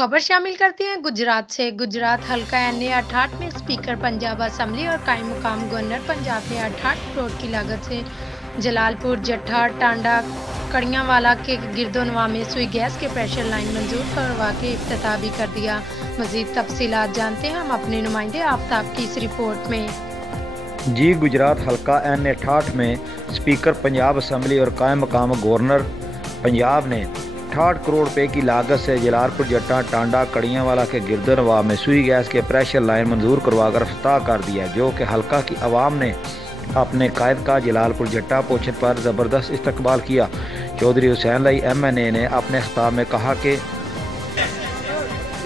खबर शामिल करते हैं गुजरात से। गुजरात हल्का NA 68 में स्पीकर पंजाब असेंबली और कायम मुकाम गवर्नर पंजाब ने 68 करोड़ की लागत से जलालपुर, जट्ठा, टांडा, कड़ियांवाला के गिरदोनवा में सुई गैस के प्रेशर लाइन मंजूर करवा के इफ्तिताह भी कर दिया। मजीद तफसीलात जानते हैं हम अपने नुमाइंदे आफ्ताब की इस रिपोर्ट में। जी, गुजरात हल्का NA 68 में स्पीकर पंजाब असेंबली और कायम मकाम गवर्नर पंजाब ने 68 करोड़ रुपए की लागत से जलालपुर, जट्टा, टांडा, कड़ियांवाला के गिरदनवा में सुई गैस के प्रेशर लाइन मंजूर करवाकर इफ्तिताह कर दिया, जो कि हल्का की आवाम ने अपने कायद का जलालपुर जट्टा पहुंचने पर ज़बरदस्त इस्तकबाल किया। चौधरी हुसैन लाई MNA ने अपने खिताब में कहा कि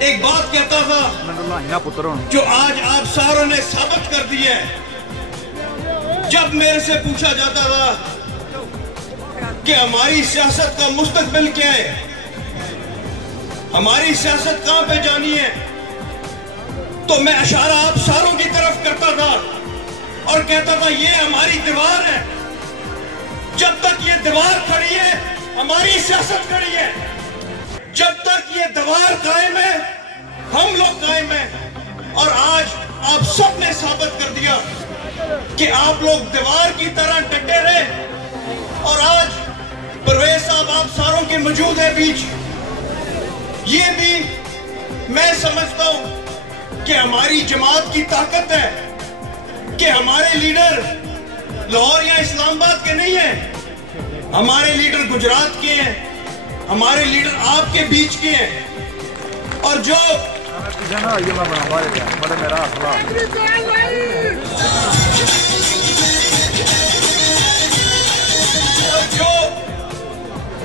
एक बात कहता था जो आज आप सारों ने साबित कर दी है। जब मेरे से पूछा जाता था कि हमारी सियासत का मुस्तकबिल क्या है, हमारी सियासत कहां पे जानी है, तो मैं इशारा आप सारों की तरफ करता था और कहता था ये हमारी दीवार है। जब तक ये दीवार खड़ी है हमारी सियासत खड़ी है। जब तक ये दीवार कायम है हम लोग कायम हैं। और आज आप सब ने साबित कर दिया कि आप लोग दीवार की तरह डटे रहे। और आज परवेज साहब आप सारों के मौजूद है बीच। ये भी मैं समझता हूं कि हमारी जमात की ताकत है कि हमारे लीडर लाहौर या इस्लामाबाद के नहीं है, हमारे लीडर गुजरात के हैं, हमारे लीडर आपके बीच के हैं। और जो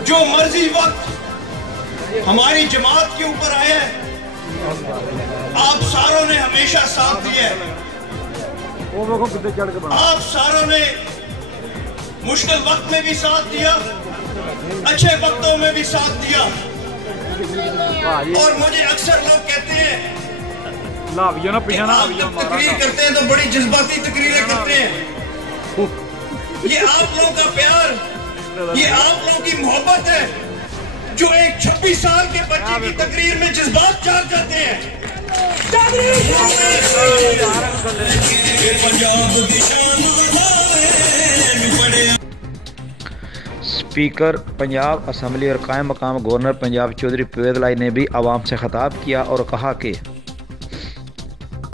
जो मर्जी वक्त हमारी जमात के ऊपर आया है, आप सारों ने हमेशा साथ दिया है। आप सारों ने मुश्किल वक्त में भी साथ दिया, अच्छे वक्तों में भी साथ दिया। और मुझे अक्सर लोग कहते हैं तकरीर करते हैं तो बड़ी जज्बाती तकरीरें करते हैं। ये आप लोगों का प्यार, ये आप लोगों की मोहब्बत है जो एक 26 साल के बच्चे की तकरीर में जज्बात जाग जाते हैं। स्पीकर पंजाब असेंबली और कायम मकाम गवर्नर पंजाब चौधरी परवेज लाई ने भी आवाम से खिताब किया और कहा कि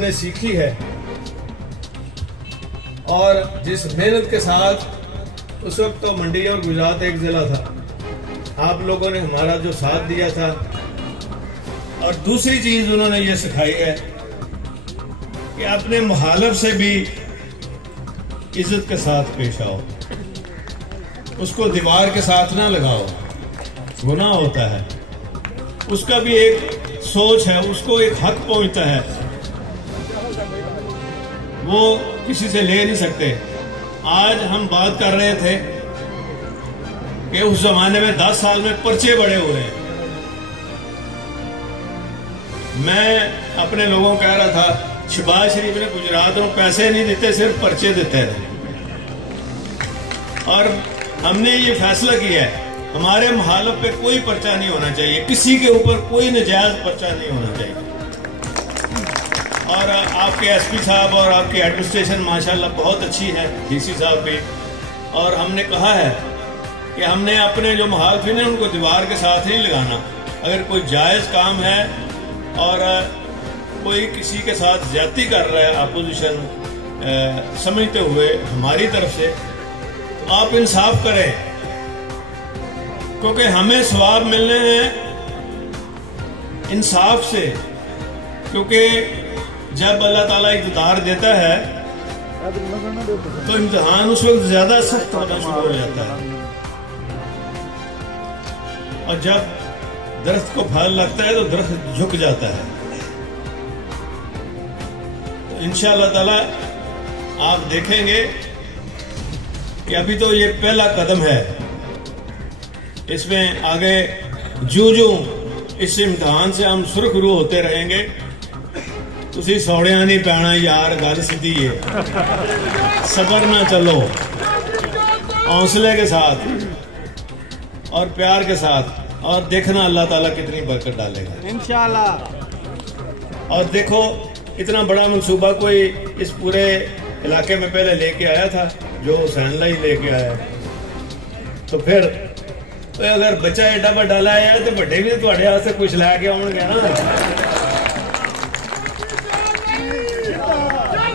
ने सीखी है और जिस मेहनत के साथ उस वक्त तो मंडी और गुजरात एक जिला था, आप लोगों ने हमारा जो साथ दिया था। और दूसरी चीज उन्होंने ये सिखाई है कि अपने मुखालिफ से भी इज्जत के साथ पेश आओ, उसको दीवार के साथ ना लगाओ, गुनाह होता है। उसका भी एक सोच है, उसको एक हक पहुंचता है, वो किसी से ले नहीं सकते। आज हम बात कर रहे थे कि उस जमाने में 10 साल में पर्चे बड़े हुए हैं। मैं अपने लोगों को कह रहा था शहबाज शरीफ ने गुजरात में पैसे नहीं देते, सिर्फ पर्चे देते थे। और हमने ये फैसला किया है हमारे मुखालिफ पे कोई पर्चा नहीं होना चाहिए, किसी के ऊपर कोई नजायज पर्चा नहीं होना चाहिए। और आपके SP साहब और आपकी एडमिनिस्ट्रेशन माशाल्लाह बहुत अच्छी है, DC साहब भी। और हमने कहा है कि हमने अपने जो मुखालिफिन हैं उनको दीवार के साथ नहीं लगाना। अगर कोई जायज़ काम है और कोई किसी के साथ ज्यादती कर रहा है अपोजिशन समझते हुए हमारी तरफ से, तो आप इंसाफ करें, क्योंकि हमें सवाब मिलने हैं इंसाफ से। क्योंकि जब अल्लाह ताला इक़्तिदार देता है तो इम्तिहान उस वक्त ज्यादा सख्त होना शुरू हो जाता है। और जब दरख्त को फल लगता है तो दरख्त झुक जाता है। तो इंशाअल्लाह ताला आप देखेंगे कि अभी तो ये पहला कदम है, इसमें आगे जो इस इम्तिहान से हम सुरखरू होते रहेंगे। तुसी सौड़िया नहीं पैना यार, गल सीधी है, सबर ना चलो, हौसले के साथ और प्यार के साथ और देखना अल्लाह ताला कितनी बरकत डालेगा इंशाल्लाह। और देखो इतना बड़ा मंसूबा कोई इस पूरे इलाके में पहले लेके आया था, जो हुसैन लाई लेके आया। तो फिर तो अगर बच्चा एडा बड़ा डाला है तो बड़े भी थोड़े हाथ से कुछ लैके आउणगे ना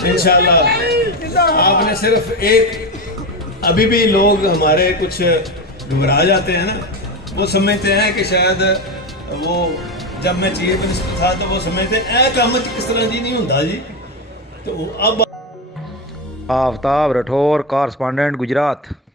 इंशाल्लाह। आपने सिर्फ एक, अभी भी लोग हमारे कुछ घबरा जाते हैं ना, वो समझते हैं कि शायद वो जब मैं चीफ मिनिस्टर था तो वो समझते हैं ए काम किस तरह जी नहीं होता जी। तो अब आफ्ताब राठौर, कॉरस्पॉन्डेंट गुजरात।